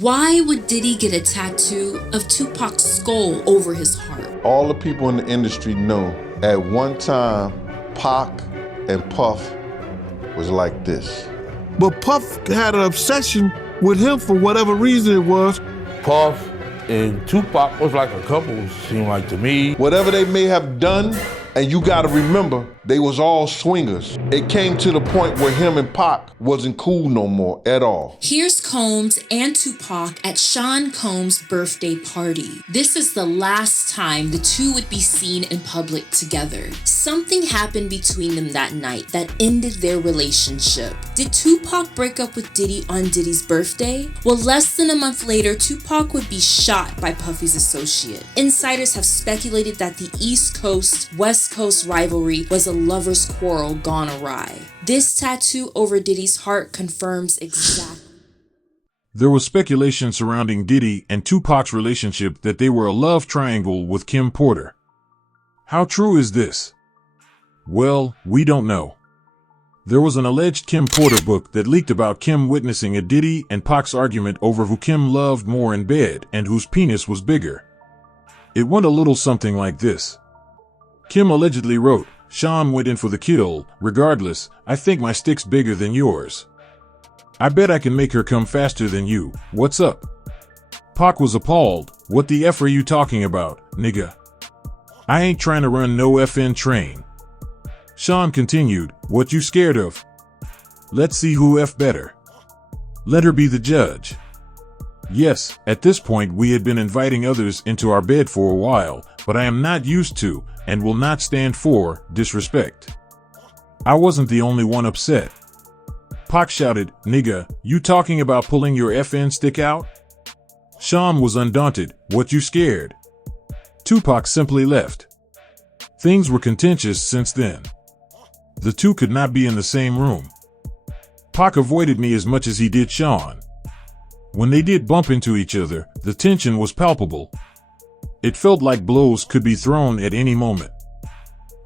Why would Diddy get a tattoo of Tupac's skull over his heart? All the people in the industry know at one time, Pac and Puff was like this. But Puff had an obsession with him for whatever reason it was. Puff and Tupac was like a couple, seemed like to me. Whatever they may have done, and you gotta remember, they was all swingers. It came to the point where him and Pac wasn't cool no more at all. Here's Combs and Tupac at Sean Combs' birthday party. This is the last time the two would be seen in public together. Something happened between them that night that ended their relationship. Did Tupac break up with Diddy on Diddy's birthday? Well, less than a month later, Tupac would be shot by Puffy's associate. Insiders have speculated that the East Coast, West Coast rivalry was a lover's quarrel gone awry. This tattoo over Diddy's heart confirms exactly. There was speculation surrounding Diddy and Tupac's relationship that they were a love triangle with Kim Porter. How true is this? Well, we don't know. There was an alleged Kim Porter book that leaked about Kim witnessing a Diddy and Pac's argument over who Kim loved more in bed and whose penis was bigger. It went a little something like this. Kim allegedly wrote, "Sean went in for the kill. Regardless, I think my stick's bigger than yours. I bet I can make her come faster than you. What's up?" Pac was appalled. "What the F are you talking about, nigga? I ain't trying to run no FN train." Sean continued, "What you scared of? Let's see who F better. Let her be the judge." Yes, at this point we had been inviting others into our bed for a while, but I am not used to, and will not stand for, disrespect. I wasn't the only one upset. Pac shouted, "Nigga, you talking about pulling your FN stick out?" Sean was undaunted. "What you scared?" Tupac simply left. Things were contentious since then. The two could not be in the same room. Pac avoided me as much as he did Sean. When they did bump into each other, the tension was palpable. It felt like blows could be thrown at any moment.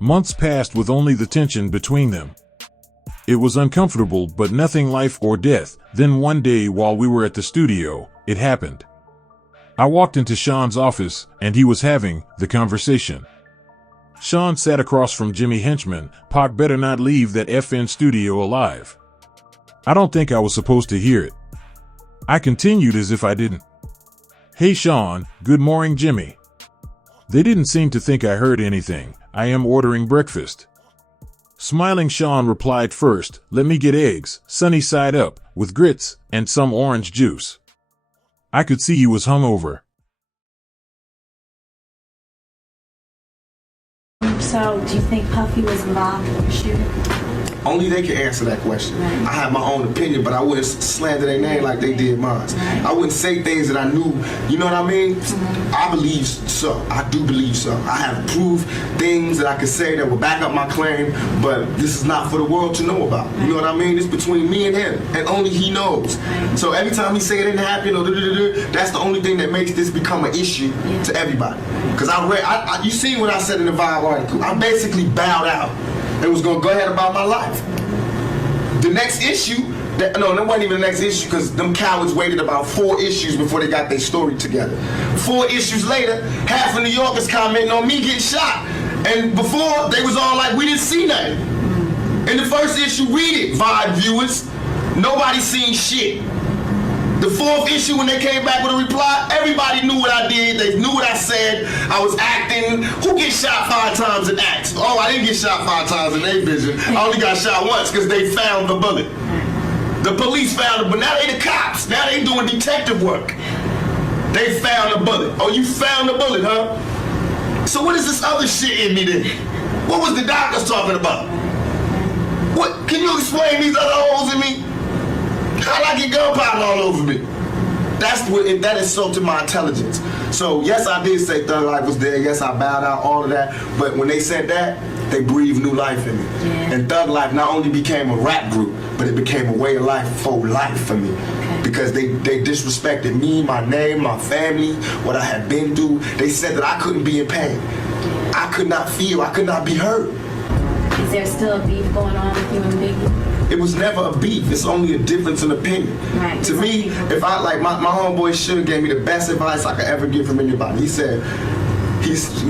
Months passed with only the tension between them. It was uncomfortable, but nothing life or death. Then one day while we were at the studio, it happened. I walked into Sean's office, and he was having the conversation. Sean sat across from Jimmy Henchman. "Pac better not leave that FN studio alive." I don't think I was supposed to hear it. I continued as if I didn't. "Hey Sean, good morning Jimmy." They didn't seem to think I heard anything. "I am ordering breakfast." Smiling Sean replied, "First, let me get eggs, sunny side up, with grits, and some orange juice." I could see he was hungover. So, do you think Puffy was involved in the shooting? Only they can answer that question. Right. I have my own opinion, but I wouldn't slander their name like they did mine. Right. I wouldn't say things that I knew, you know what I mean? Mm-hmm. I believe so. I do believe so. I have proved things that I could say that will back up my claim, but this is not for the world to know about. Right. You know what I mean? It's between me and him, and only he knows. Right. So every time he say it didn't happen, or that's the only thing that makes this become an issue to everybody. Because you seen what I said in the Vibe article. I basically bowed out and was gonna go ahead about my life. The next issue, that wasn't even the next issue, because them cowards waited about 4 issues before they got their story together. 4 issues later, half of New Yorkers commenting on me getting shot. And before, they was all like, we didn't see nothing. In the first issue, read it, Vibe viewers. Nobody seen shit. The 4th issue, when they came back with a reply, everybody knew what I did. They knew what I said. I was acting. Who gets shot 5 times in acts? Oh, I didn't get shot 5 times in their vision. I only got shot once because they found the bullet. The police found it, but now they the cops. Now they doing detective work. They found the bullet. Oh, you found the bullet, huh? So what is this other shit in me then? What was the doctors talking about? What? Can you explain these other holes in me? How'd I get gunpowder all over me? That insulted my intelligence. So yes, I did say Thug Life was there. Yes, I bowed out, all of that. But when they said that, they breathed new life in me. Yeah. And Thug Life not only became a rap group, but it became a way of life for life for me. Okay. Because they disrespected me, my name, my family, what I had been through. They said that I couldn't be in pain. I could not feel, I could not be hurt. Is there still a beef going on with you and Biggie? It was never a beef. It's only a difference in opinion. Right. To me, if I like my homeboy Suge gave me the best advice I could ever get from anybody. He said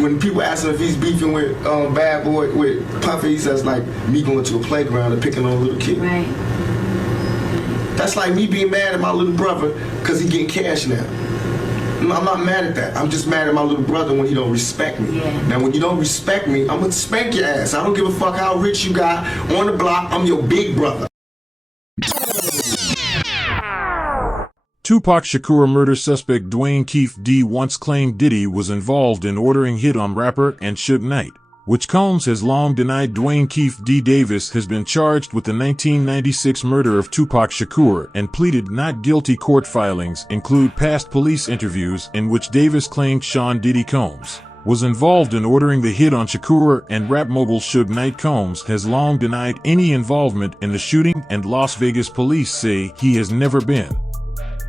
when people ask him if he's beefing with Bad Boy with Puffy, he says like me going to a playground and picking on a little kid. Right. That's like me being mad at my little brother because he getting cash now. I'm not mad at that. I'm just mad at my little brother when he don't respect me. Yeah. Now, when you don't respect me, I'm gonna spank your ass. I don't give a fuck how rich you got on the block. I'm your big brother. Tupac Shakur murder suspect Dwayne Keefe D once claimed Diddy was involved in ordering hit on rapper and Suge Knight, which Combs has long denied. Dwayne Keefe D Davis has been charged with the 1996 murder of Tupac Shakur and pleaded not guilty. Court filings include past police interviews in which Davis claimed Sean Diddy Combs was involved in ordering the hit on Shakur and rap mogul Suge Knight. Combs has long denied any involvement in the shooting, and Las Vegas police say he has never been.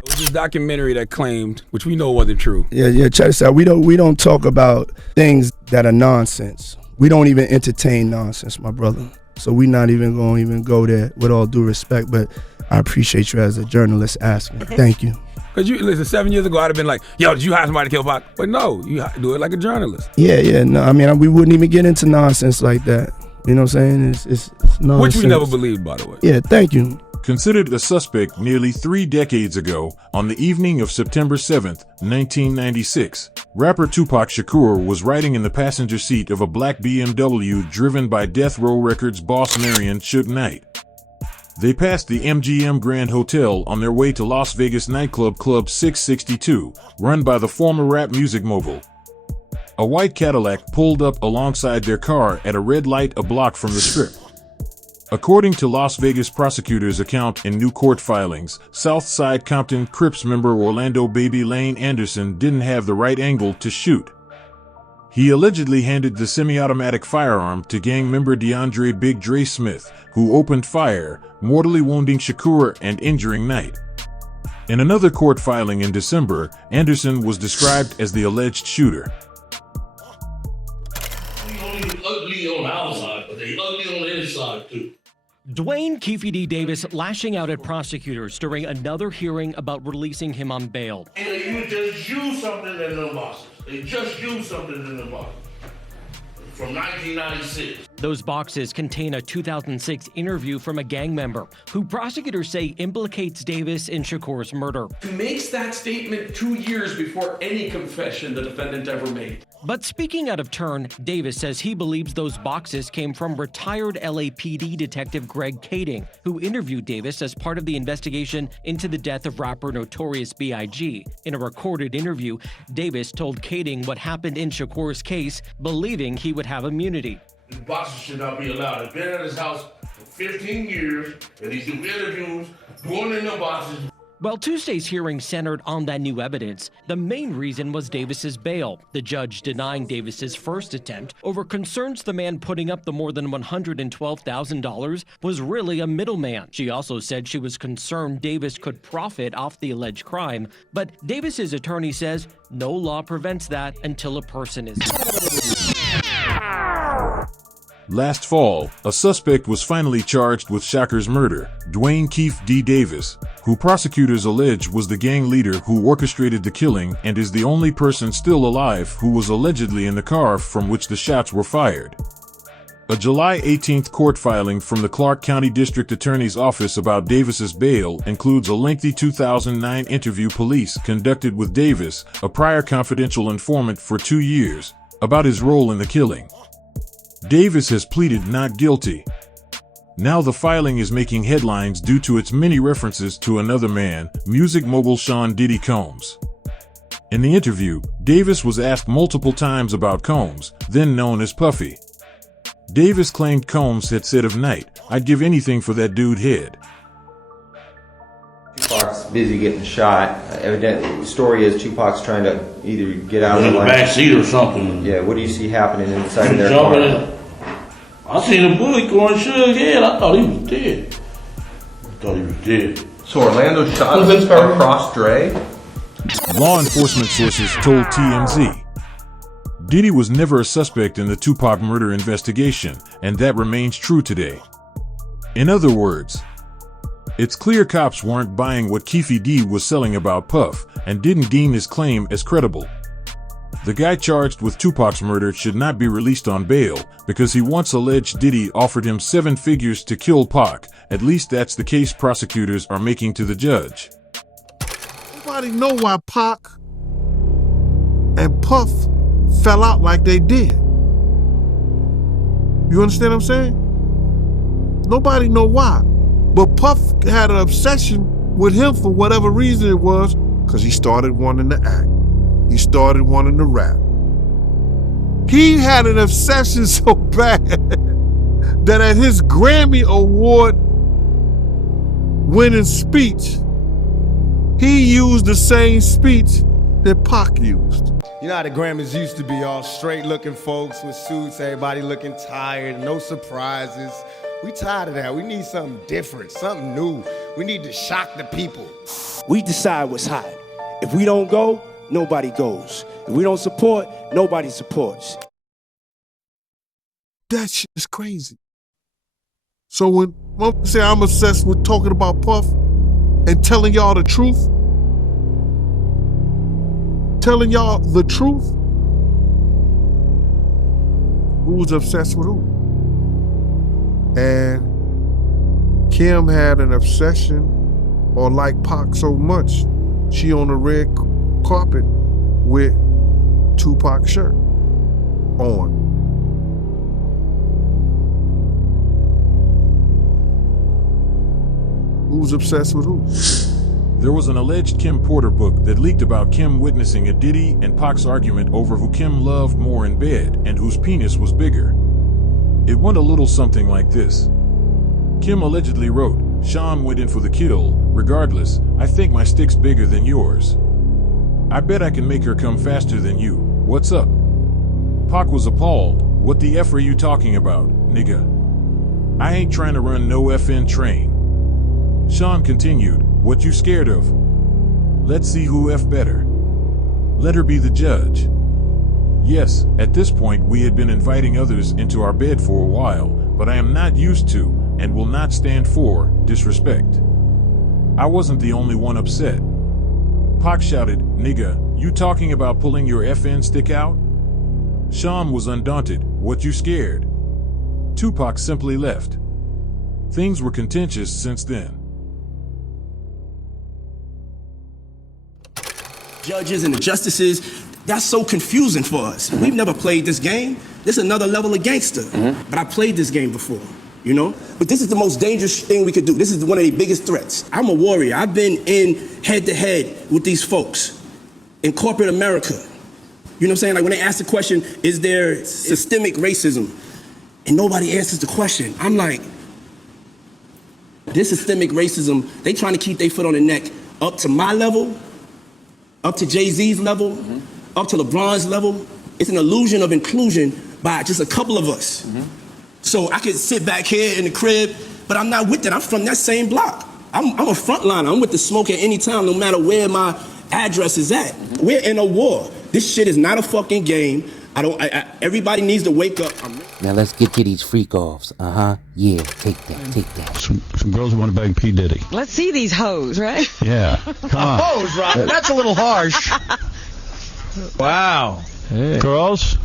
It was this documentary that claimed, which we know wasn't true. Yeah, check this out. We don't talk about things that are nonsense. We don't even entertain nonsense, my brother. So we're not even going to even go there, with all due respect, but I appreciate you as a journalist asking. Thank you. Because listen, 7 years ago, I'd have been like, yo, did you hire somebody to kill Pac? But no, you do it like a journalist. Yeah, no, I mean, we wouldn't even get into nonsense like that. You know what I'm saying? It's nonsense. Which we never believed, by the way. Yeah, thank you. Considered a suspect nearly 3 decades ago, on the evening of September 7, 1996, rapper Tupac Shakur was riding in the passenger seat of a black BMW driven by Death Row Records boss Marion Suge Knight. They passed the MGM Grand Hotel on their way to Las Vegas nightclub Club 662, run by the former rap music mogul. A white Cadillac pulled up alongside their car at a red light a block from the Strip. According to Las Vegas prosecutors' account in new court filings, Southside Compton Crips member Orlando Baby Lane Anderson didn't have the right angle to shoot. He allegedly handed the semi-automatic firearm to gang member DeAndre Big Dre Smith, who opened fire, mortally wounding Shakur and injuring Knight. In another court filing in December, Anderson was described as the alleged shooter. They ugly on the outside, but they ugly on the inside too. Dwayne Keefe D Davis lashing out at prosecutors during another hearing about releasing him on bail. And you just use something in the boxes. They just use something in the boxes. From 1996. Those boxes contain a 2006 interview from a gang member who prosecutors say implicates Davis in Shakur's murder. He makes that statement 2 years before any confession the defendant ever made. But speaking out of turn, Davis says he believes those boxes came from retired LAPD detective Greg Kading, who interviewed Davis as part of the investigation into the death of rapper Notorious B.I.G. In a recorded interview, Davis told Kading what happened in Shakur's case, believing he would have immunity. These boxes should not be allowed. I've been at his house for 15 years, and these new interviews, going in the boxes. While Tuesday's hearing centered on that new evidence, the main reason was Davis's bail, the judge denying Davis's first attempt over concerns the man putting up the more than $112,000 was really a middleman. She also said she was concerned Davis could profit off the alleged crime, but Davis's attorney says no law prevents that until a person is. Last fall, a suspect was finally charged with Shakur's murder, Dwayne Keefe D Davis, who prosecutors allege was the gang leader who orchestrated the killing and is the only person still alive who was allegedly in the car from which the shots were fired. A July 18th court filing from the Clark County District Attorney's Office about Davis's bail includes a lengthy 2009 interview police conducted with Davis, a prior confidential informant for 2 years, about his role in the killing. Davis has pleaded not guilty. Now the filing is making headlines due to its many references to another man, music mogul Sean Diddy Combs. In the interview, Davis was asked multiple times about Combs, then known as Puffy. Davis claimed Combs had said of Knight, "I'd give anything for that dude head." Tupac's busy getting shot. Evidently, the story is Tupac's trying to either get out of the back seat or something. Yeah, what do you see happening inside of their car? I seen a bullet going Suge's head. I thought he was dead. So Orlando shot him across Dre? Law enforcement sources told TMZ. Diddy was never a suspect in the Tupac murder investigation, and that remains true today. In other words, it's clear cops weren't buying what Keefe D was selling about Puff and didn't deem his claim as credible. The guy charged with Tupac's murder should not be released on bail because he once alleged Diddy offered him 7 figures to kill Pac. At least that's the case prosecutors are making to the judge. Nobody know why Pac and Puff fell out like they did. You understand what I'm saying? Nobody know why. But Puff had an obsession with him for whatever reason it was, because he started wanting to act. He started wanting to rap. He had an obsession so bad that at his Grammy Award winning speech, he used the same speech that Pac used. You know how the Grammys used to be, all straight-looking folks with suits, everybody looking tired, no surprises. We tired of that. We need something different, something new. We need to shock the people. We decide what's hot. If we don't go, nobody goes. If we don't support, nobody supports. That shit is crazy. So when I say I'm obsessed with talking about Puff and telling y'all the truth, who's obsessed with who? And Kim had an obsession or like Pac so much, she on the red carpet with Tupac's shirt on. Who's obsessed with who? There was an alleged Kim Porter book that leaked about Kim witnessing a Diddy and Pac's argument over who Kim loved more in bed and whose penis was bigger. It went a little something like this. Kim allegedly wrote, "Sean went in for the kill. Regardless, I think my stick's bigger than yours. I bet I can make her come faster than you. What's up?" Pac was appalled. "What the F are you talking about, nigga? I ain't trying to run no FN train." Sean continued, "What you scared of? Let's see who F better. Let her be the judge." Yes, at this point we had been inviting others into our bed for a while, but I am not used to, and will not stand for, disrespect. I wasn't the only one upset. Pac shouted, "Nigga, you talking about pulling your FN stick out?" Sean was undaunted. "What you scared?" Tupac simply left. Things were contentious since then. Judges and the justices, that's so confusing for us. We've never played this game. This is another level of gangster. But I played this game before, you know? But this is the most dangerous thing we could do. This is one of the biggest threats. I'm a warrior. I've been in head-to-head with these folks in corporate America. You know what I'm saying? Like when they ask the question, is there systemic racism? And nobody answers the question. I'm like, this systemic racism, they trying to keep their foot on the neck up to my level, up to Jay-Z's level, up to LeBron's level. It's an illusion of inclusion by just a couple of us. So I could sit back here in the crib, but I'm not with it. I'm from that same block. I'm a frontliner. I'm with the smoke at any time, no matter where my address is at. We're in a war. This shit is not a fucking game. Everybody needs to wake up. Now let's get to these freak-offs. Yeah, take that. Some girls want to bang P. Diddy. Let's see these hoes, right? Yeah, come on. Hoes, Rob. That's a little harsh. Wow. Hey. Girls?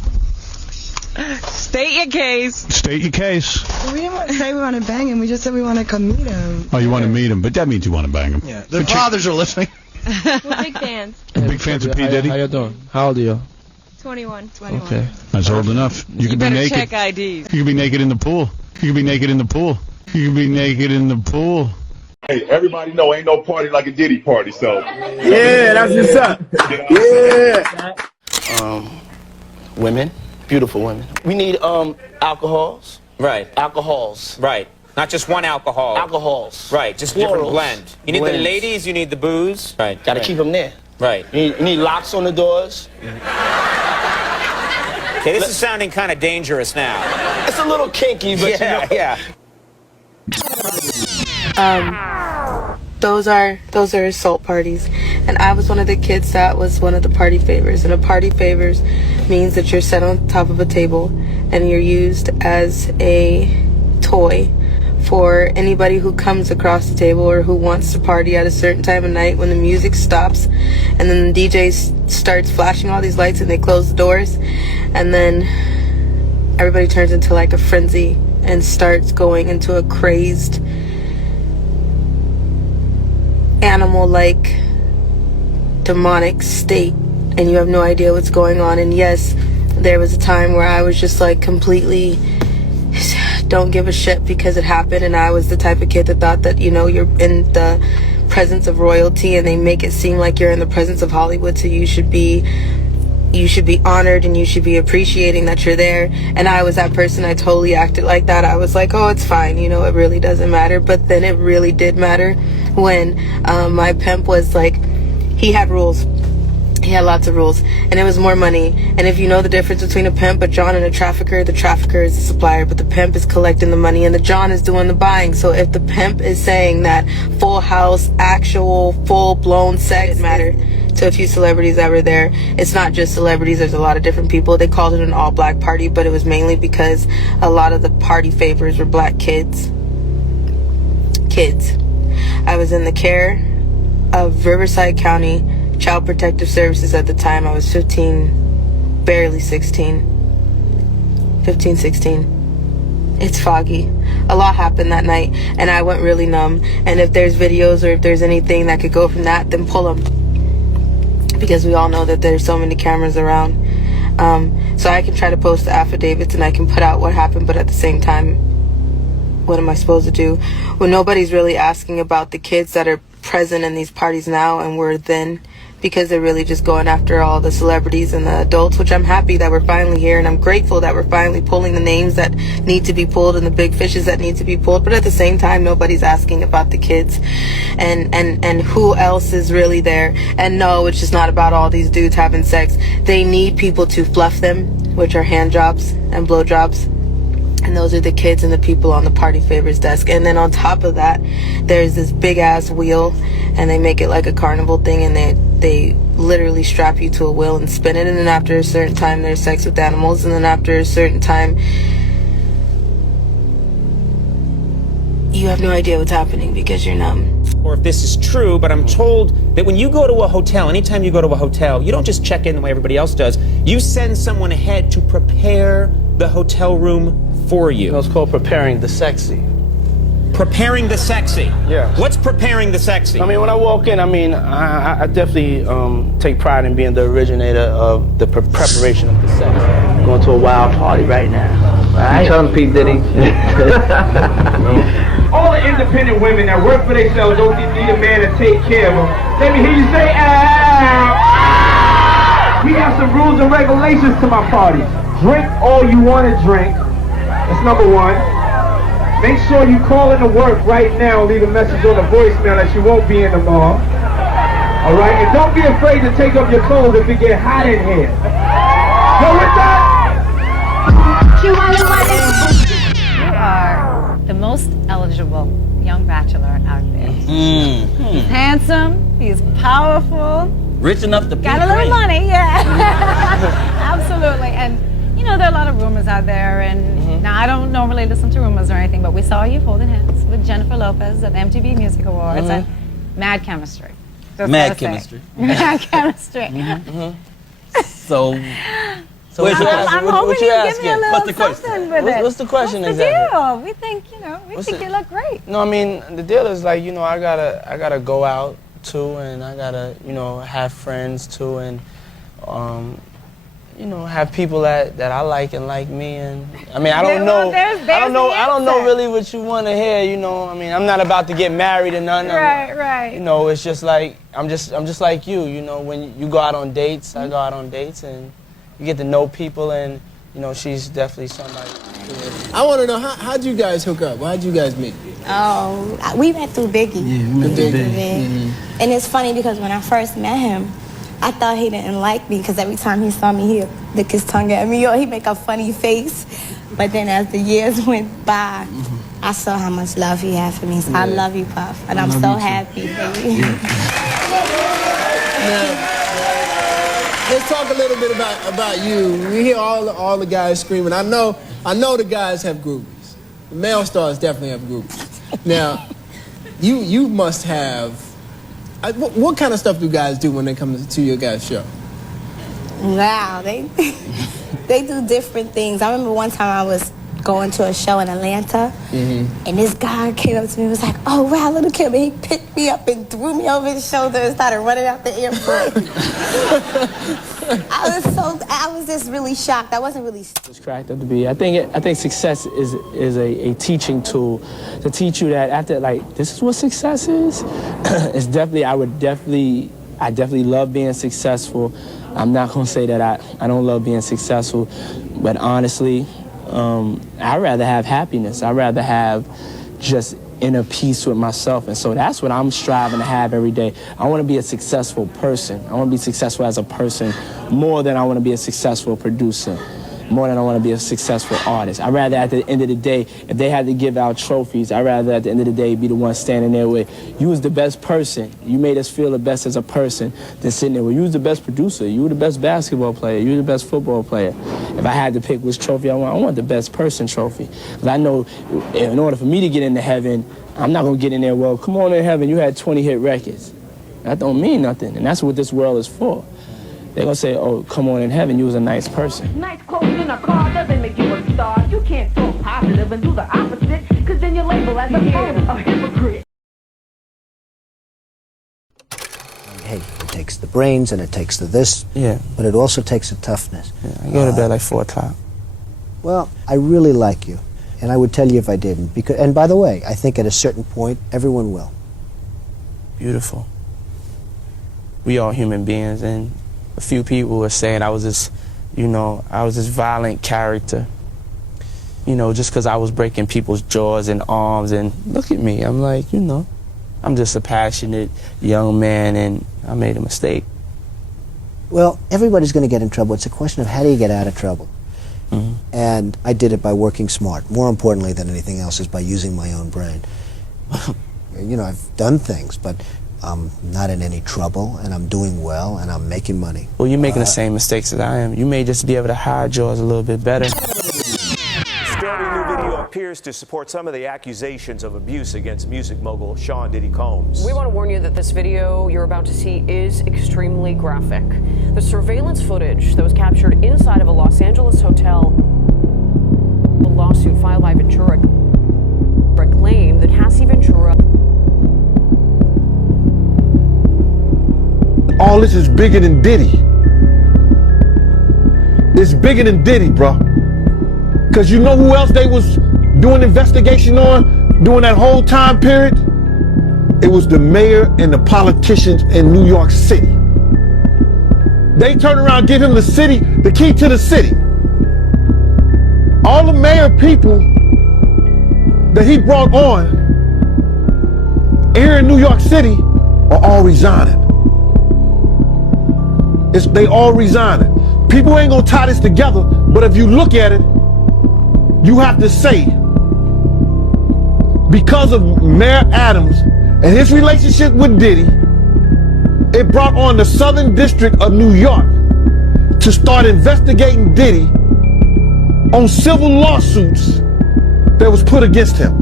State your case. State your case. We didn't say we want to bang him. We just said we want to come meet him. Oh, you want to meet him, but that means you want to bang him. Yeah. Their fathers are listening. We're big fans. Big fans of P. Diddy? How you doing? How old are you? 21. Okay. That's old enough. You can be better naked. check IDs. You can be naked in the pool. You can be naked in the pool. You can be naked in the pool. Hey, everybody know ain't no party like a Diddy party, so. Yeah, that's what's up. Yeah. Women, beautiful women. We need alcohols. Right. Alcohols. Right. Not just one alcohol. Alcohols. Right. Just a different Plurals. blend. You need the Blends. ladies, you need the booze. Right. Gotta keep them there. Right. You need locks on the doors. Okay, this is sounding kind of dangerous now. It's a little kinky, but yeah. Those are assault parties, and I was one of the kids that was one of the party favors. And a party favors means that you're set on top of a table and you're used as a toy for anybody who comes across the table or who wants to party at a certain time of night, when the music stops and then the DJ starts flashing all these lights and they close the doors, and then everybody turns into like a frenzy and starts going into a crazed animal-like demonic state, and you have no idea what's going on. And yes, there was a time where I was just like completely don't give a shit because it happened, and I was the type of kid that thought that, you know, you're in the presence of royalty and they make it seem like you're in the presence of Hollywood, so you should be honored and you should be appreciating that you're there. And I was that person. I totally acted like that. I was like, oh, it's fine, you know, it really doesn't matter. But then it really did matter when my pimp was like, he had rules. He had lots of rules, and it was more money. And if you know the difference between a pimp, a John, and a trafficker, the trafficker is the supplier, but the pimp is collecting the money and the John is doing the buying. So if the pimp is saying that full house, actual full-blown sex matter to a few celebrities that were there, it's not just celebrities, there's a lot of different people. They called it an all-black party, but it was mainly because a lot of the party favors were black kids. I was in the care of Riverside County Child Protective Services at the time. I was 15, barely 16. 15, 16. It's foggy. A lot happened that night, and I went really numb. And if there's videos or if there's anything that could go from that, then pull them. Because we all know that there's so many cameras around. So I can try to post the affidavits and I can put out what happened, but at the same time, what am I supposed to do when nobody's really asking about the kids that are present in these parties now and were then, because they're really just going after all the celebrities and the adults, which I'm happy that we're finally here, and I'm grateful that we're finally pulling the names that need to be pulled and the big fishes that need to be pulled. But at the same time, nobody's asking about the kids and who else is really there. And no, it's just not about all these dudes having sex. They need people to fluff them, which are hand jobs and blow jobs. And those are the kids and the people on the party favors desk. And then on top of that, there's this big ass wheel, and they make it like a carnival thing, and they literally strap you to a wheel and spin it. And then after a certain time, there's sex with animals. And then after a certain time, you have no idea what's happening because you're numb. Or if this is true, but I'm told that when you go to a hotel, anytime you go to a hotel, you don't just check in the way everybody else does. You send someone ahead to prepare the hotel room for you. It's called preparing the sexy. Preparing the sexy? Yeah. What's preparing the sexy? I mean, when I walk in, I definitely take pride in being the originator of the preparation of the sex. I'm going to a wild party right now. Right? Tell them, Keefe Diddy. All the independent women that work for themselves don't need a man to take care of them. Let me hear you say, ah! We have some rules and regulations to my parties. Drink all you want to drink. That's number one. Make sure you call into work right now and leave a message on the voicemail that you won't be in tomorrow. All right? And don't be afraid to take off your clothes if it get hot in here. Go with that? You are the most eligible young bachelor out there. He's handsome, he's powerful. Rich enough to pay got a little money, yeah. Absolutely. And you know, there are a lot of rumors out there, and now I don't normally listen to rumors or anything, but we saw you holding hands with Jennifer Lopez at the MTV Music Awards, and mad chemistry. Mad chemistry. Mad chemistry. So I'm hoping you give me a little something with it. What's the question What's the exactly? deal? We think, you know, we think you look great. No, I mean, the deal is like, you know, I gotta go out too, and I gotta, you know, have friends too, and you know, have people that I like and like me, and I mean, I don't know really what you want to hear, you know. I mean, I'm not about to get married or nothing. Right. You know, it's just like I'm just like you know. When you go out on dates, I go out on dates, and you get to know people, and you know, she's definitely somebody. I want to know how'd you guys hook up? How'd you guys meet? Oh, we met through Biggie. Yeah, we met through Biggie. And it's funny because when I first met him, I thought he didn't like me because every time he saw me, he'd lick his tongue at me or he'd make a funny face. But then as the years went by, I saw how much love he had for me. So I love you, Puff, and I'm so happy for you. Now, let's talk a little bit about you. We hear all the guys screaming. I know the guys have groupies. Male stars definitely have groupies. Now, you must have. What kind of stuff do guys do when they come to your guys' show? Wow, they do different things. I remember one time I was going to a show in Atlanta, and this guy came up to me and was like, "Oh wow, little Kim," and he picked me up and threw me over his shoulder and started running out the airport. I was just really shocked. I wasn't really. It's cracked up to be. I think success is a teaching tool to teach you that after, like, this is what success is. It's definitely, I definitely love being successful. I'm not gonna say that I don't love being successful, but honestly, I'd rather have happiness. I'd rather have just inner peace with myself. And so that's what I'm striving to have every day. I want to be a successful person. I want to be successful as a person more than I want to be a successful producer, more than I want to be a successful artist. I'd rather at the end of the day, if they had to give out trophies, I'd rather at the end of the day be the one standing there with, you was the best person. You made us feel the best as a person than sitting there with, you was the best producer. You were the best basketball player. You were the best football player. If I had to pick which trophy I want the best person trophy. Because I know in order for me to get into heaven, I'm not going to get in there, well, come on in heaven, you had 20 hit records. That don't mean nothing. And that's what this world is for. They're going to say, oh, come on in heaven, you was a nice person. Nice clothes in a car doesn't make you a star. You can't talk positive and do the opposite, because then you're labeled as a hypocrite. Hey, it takes the brains and it takes the this, but it also takes the toughness. I go to bed like 4 o'clock. Well, I really like you, and I would tell you if I didn't. Because, and by the way, I think at a certain point, everyone will. Beautiful. We all human beings, and a few people were saying I was this, I was this violent character. Just because I was breaking people's jaws and arms, and look at me, I'm like, I'm just a passionate young man, and I made a mistake. Well, everybody's going to get in trouble. It's a question of how do you get out of trouble. And I did it by working smart. More importantly than anything else is by using my own brain. I've done things, but I'm not in any trouble, and I'm doing well, and I'm making money. Well, you're making the same mistakes as I am. You may just be able to hide yours a little bit better. Disturbing new video appears to support some of the accusations of abuse against music mogul Sean Diddy Combs. We want to warn you that this video you're about to see is extremely graphic. The surveillance footage that was captured inside of a Los Angeles hotel, a lawsuit filed by Ventura claimed that Hassie Ventura. All this is bigger than Diddy. It's bigger than Diddy, bro. Because you know who else they was doing investigation on during that whole time period? It was the mayor and the politicians in New York City. They turned around and give him the key to the city. All the mayor people that he brought on here in New York City are all resigning. They all resigning. People ain't gonna tie this together, but if you look at it, you have to say, because of Mayor Adams and his relationship with Diddy, it brought on the Southern District of New York to start investigating Diddy on civil lawsuits that was put against him.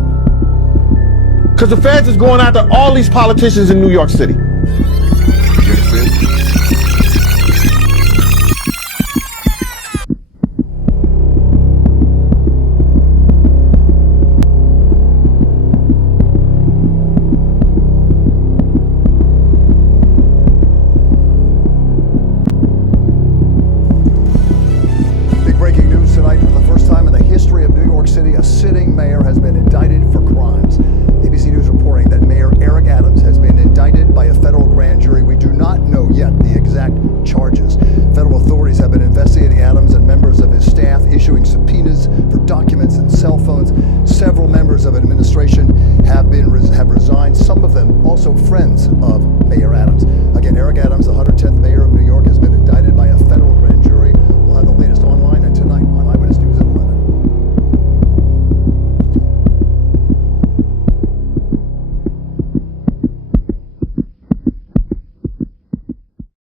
Because the feds is going after all these politicians in New York City. Several members of administration have resigned, some of them also friends of Mayor Adams. Again, Eric Adams, the 110th mayor of New York, has been indicted